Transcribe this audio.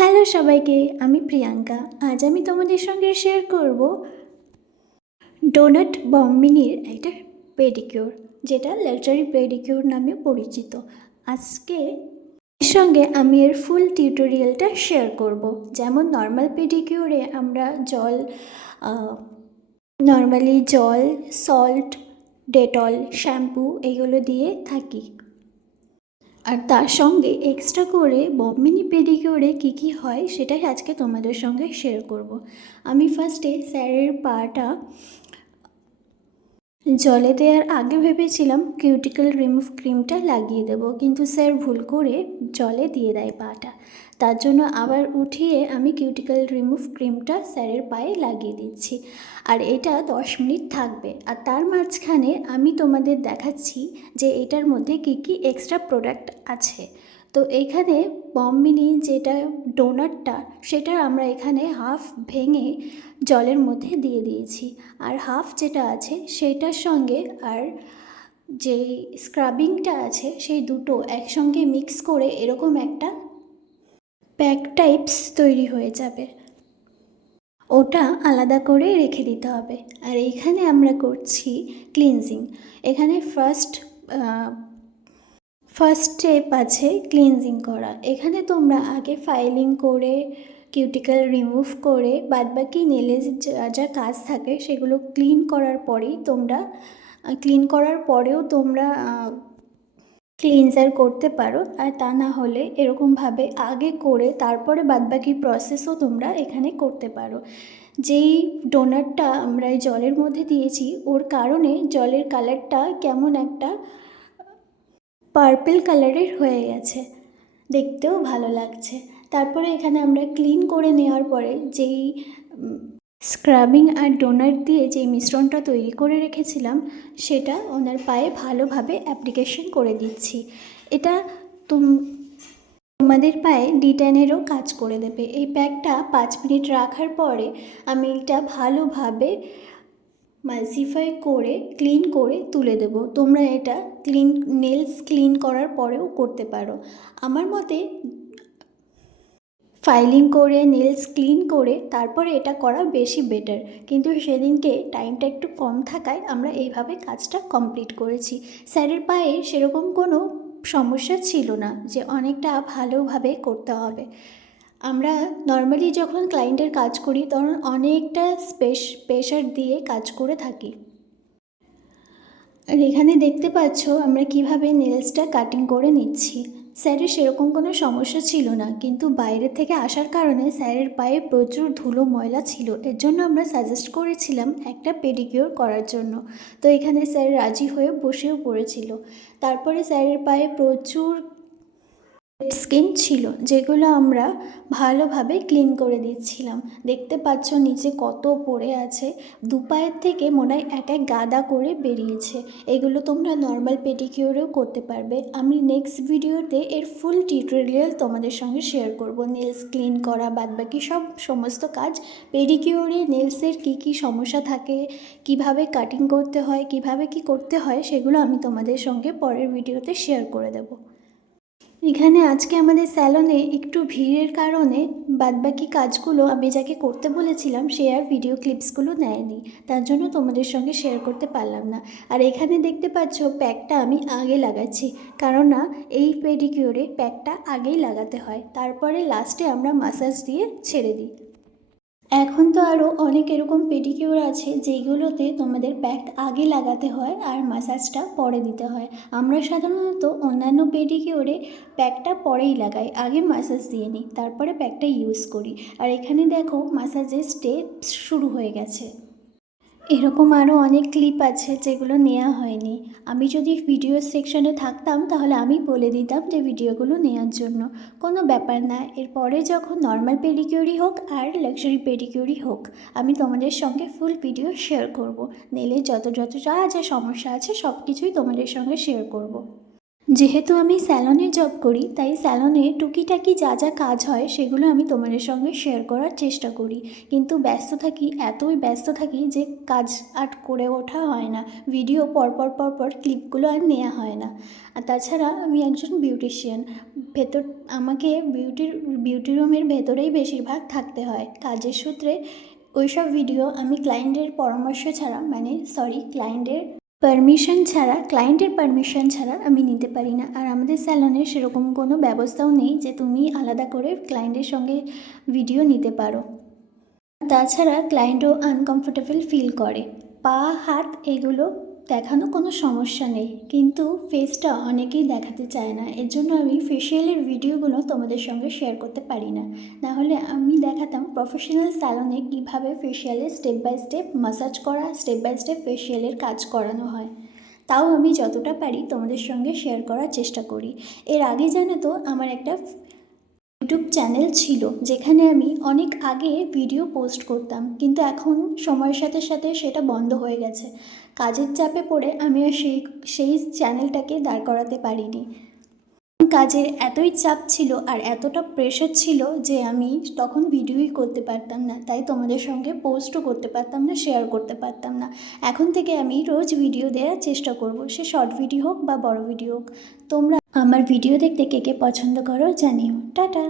Hello সবাইকে, আমি প্রিয়াঙ্কা। আজ আমি তোমাদের সঙ্গে শেয়ার করব ডোনাট বম্বিনির একটা পেডিকিউর, যেটা লাক্সারি পেডিকিউর নামে পরিচিত। আজকে এর সঙ্গে আমি এর ফুল টিউটোরিয়ালটা শেয়ার করব। যেমন নর্মাল পেডিকিউরে আমরা নর্মালি জল, সল্ট, ডেটল, শ্যাম্পু এগুলো দিয়ে থাকি। আর তার সঙ্গে এক্সট্রা করে বম্বিনি পেডিকিউরে কী হয় সেটাই আজকে তোমাদের সঙ্গে শেয়ার করব। আমি ফার্স্টে স্যারের পাটা জলে দেওয়ার আগে ভেবেছিলাম কিউটিকল রিমুভ ক্রিমটা লাগিয়ে দেবো, কিন্তু স্যার ভুল করে জলে দিয়ে দেয় পাটা। তার জন্য আবার উঠিয়ে আমি কিউটিকল রিমুভ ক্রিমটা স্যারের পায়ে লাগিয়ে দিচ্ছি। আর এটা 10 মিনিট থাকবে। আর তার মাঝখানে আমি তোমাদের দেখাচ্ছি যে এটার মধ্যে কী এক্সট্রা প্রোডাক্ট আছে। তো এখানে বম্বিনি যেটা ডোনাটটা, সেটা আমরা এখানে হাফ ভেঙে জলের মধ্যে দিয়ে দিয়েছি। আর হাফ যেটা আছে সেটার সঙ্গে আর যে স্ক্রাবিংটা আছে সেই দুটো একসঙ্গে মিক্স করে এরকম একটা প্যাক টাইপস তৈরি হয়ে যাবে। ওটা আলাদা করে রেখে দিতে হবে। আর এইখানে আমরা করছি ক্লিনজিং। এখানে ফার্স্ট স্টেপ আছে ক্লিনজিং করা। এখানে তোমরা আগে ফাইলিং করে, কিউটিকল রিমুভ করে, বাদবাকি নেলের যা যা কাজ থাকে সেগুলো ক্লিন করার পরেও তোমরা ক্লিনজার করতে পারো। আর তা না হলে এরকমভাবে আগে করে তারপরে বাদবাকি প্রসেসও তোমরা এখানে করতে পারো। যেই ডোনাটটা আমরা জলের মধ্যে দিয়েছি ওর কারণে জলের কালারটা কেমন একটা পার্পল কালারের হয়ে গেছে, দেখতেও ভালো লাগছে। তারপরে এখানে আমরা ক্লিন করে নেওয়ার পরে যেই স্ক্রাবিং আর ডোনাট দিয়ে যেই মিশ্রণটা তৈরি করে রেখেছিলাম সেটা ওনার পায়ে ভালোভাবে অ্যাপ্লিকেশন করে দিচ্ছি। এটা তোমাদের পায়ে ডিট্যানেরও কাজ করে দেবে। এই প্যাকটা 5 মিনিট রাখার পরে আমি এটা ভালোভাবে মালসিফাই করে ক্লিন করে তুলে দেব। তোমরা এটা নেলস ক্লিন করার পরেও করতে পারো। আমার মতে ফাইলিং করে নেলস ক্লিন করে তারপরে এটা করা বেশি বেটার, কিন্তু সেদিনকে টাইমটা একটু কম থাকায় আমরা এইভাবে কাজটা কমপ্লিট করেছি। স্যারের পায়ে সেরকম কোনো সমস্যা ছিল না যে অনেকটা ভালোভাবে করতে হবে। আমরা নর্মালি যখন ক্লায়েন্টের কাজ করি তখন অনেকটা প্রেশার দিয়ে কাজ করে থাকি। আর এখানে দেখতে পাচ্ছ আমরা কিভাবে নেলসটা কাটিং করে নিচ্ছি। স্যারের সেরকম কোনো সমস্যা ছিল না, কিন্তু বাইরে থেকে আসার কারণে স্যারের পায়ে প্রচুর ধুলো ময়লা ছিল। এর জন্য আমরা সাজেস্ট করেছিলাম একটা পেডিকিউর করার জন্য। তো এখানে স্যার রাজি হয়ে বসেও পড়েছিল। তারপরে স্যারের পায়ে প্রচুর স্কিন ছিল, যেগুলো আমরা ভালোভাবে ক্লিন করে দিচ্ছিলাম। দেখতে পাচ্ছ নিচে কত পড়ে আছে, দুপায়ের থেকে মনে হয় এক গাদা করে বেরিয়েছে। এগুলো তোমরা নর্মাল পেডিকিউরেও করতে পারবে। আমি নেক্সট ভিডিওতে এর ফুল টিউটোরিয়াল তোমাদের সঙ্গে শেয়ার করব। নেলস ক্লিন করা বাদবাকি সমস্ত কাজ, পেডিকিউরে নেলসের কী সমস্যা থাকে, কিভাবে কাটিং করতে হয়, কিভাবে কি করতে হয়, সেগুলো আমি তোমাদের সঙ্গে পরের ভিডিওতে শেয়ার করে দেবো। এখানে আজকে আমাদের স্যালনে একটু ভিড়ের কারণে বাদবাকি কাজগুলো আমি যাকে করতে বলেছিলাম সে আর ভিডিও ক্লিপসগুলো নেয়নি, তার জন্য তোমাদের সঙ্গে শেয়ার করতে পারলাম না। আর এখানে দেখতে পাচ্ছ প্যাকটা আমি আগে লাগাচ্ছি, কারণ না এই পেডিকিউরে প্যাকটা আগেই লাগাতে হয়, তারপরে লাস্টে আমরা মাসাজ দিয়ে ছেড়ে দিই। এখন তো আরও অনেক এরকম পেডিকিউর আছে যেইগুলোতে তোমাদের প্যাক আগে লাগাতে হয় আর মাসাজটা পরে দিতে হয়। আমরা সাধারণত অন্যান্য পেডিকিউরে প্যাকটা পরেই লাগাই, আগে মাসাজ দিয়ে নিই, তারপরে প্যাকটা ইউজ করি। আর এখানে দেখো মাসাজের স্টেপ শুরু হয়ে গেছে। এরকম আরও অনেক ক্লিপ আছে যেগুলো নেওয়া হয়নি। আমি যদি ভিডিও সেকশনে থাকতাম তাহলে আমি বলে দিতাম যে ভিডিওগুলো নেওয়ার জন্য। কোনো ব্যাপার না, এরপরে যখন নর্মাল পেডিকিউরই হোক আর লাক্সারি পেডিকিউরই হোক আমি তোমাদের সঙ্গে ফুল ভিডিও শেয়ার করব। নেলে যত যা যা সমস্যা আছে সব কিছুই তোমাদের সঙ্গে শেয়ার করব। যেহেতু আমি স্যালনে জব করি, তাই স্যালনে টুকিটাকি যা যা কাজ হয় সেগুলো আমি তোমাদের সঙ্গে শেয়ার করার চেষ্টা করি, কিন্তু ব্যস্ত থাকি, এতই ব্যস্ত থাকি যে কাজ আর করে ওঠা হয় না, ভিডিও পরপর পরপর ক্লিপগুলো আর নেওয়া হয় না। আর তাছাড়া আমি একজন বিউটিশিয়ান, ভেতর আমাকে বিউটি রুমের ভেতরেই বেশিরভাগ থাকতে হয় কাজের সূত্রে। ওইসব ভিডিও আমি ক্লায়েন্টের পরামর্শ ছাড়া, মানে সরি, ক্লায়েন্টের পারমিশন ছাড়া আমি নিতে পারি না। আর আমাদের স্যালনে সেরকম কোনো ব্যবস্থাও নেই যে তুমি আলাদা করে ক্লায়েন্টের সঙ্গে ভিডিও নিতে পারো। তাছাড়া ক্লায়েন্টও আনকমফোর্টেবল ফিল করে। পা, হাত এগুলো দেখানো কোনো সমস্যা নেই, কিন্তু ফেসটা অনেকেই দেখাতে চায় না। এর জন্য আমি ফেসিয়ালের ভিডিওগুলো তোমাদের সঙ্গে শেয়ার করতে পারি না। নাহলে আমি দেখাতাম প্রফেশনাল স্যালনে কীভাবে ফেসিয়ালে স্টেপ বাই স্টেপ মাসাজ করা, স্টেপ বাই স্টেপ ফেসিয়ালের কাজ করানো হয়। তাও আমি যতটা পারি তোমাদের সঙ্গে শেয়ার করার চেষ্টা করি। এর আগে জানো তো আমার একটা ইউটিউব চ্যানেল ছিল, যেখানে আমি অনেক আগে ভিডিও পোস্ট করতাম, কিন্তু এখন সময়ের সাথে সাথে সেটা বন্ধ হয়ে গেছে। কাজের চাপে পড়ে আমি আর সেই চ্যানেলটাকে দাঁড় করাতে পারিনি। কাজের এতই চাপ ছিল আর এতটা প্রেশার ছিল যে আমি তখন ভিডিওই করতে পারতাম না, তাই তোমাদের সঙ্গে পোস্টও করতে পারতাম না, শেয়ার করতে পারতাম না। এখন থেকে আমি রোজ ভিডিও দেওয়ার চেষ্টা করব, সে শর্ট ভিডিও হোক বা বড় ভিডিও হোক। তোমরা আমার ভিডিও দেখতে কে কে পছন্দ করো জানিও। টাটা।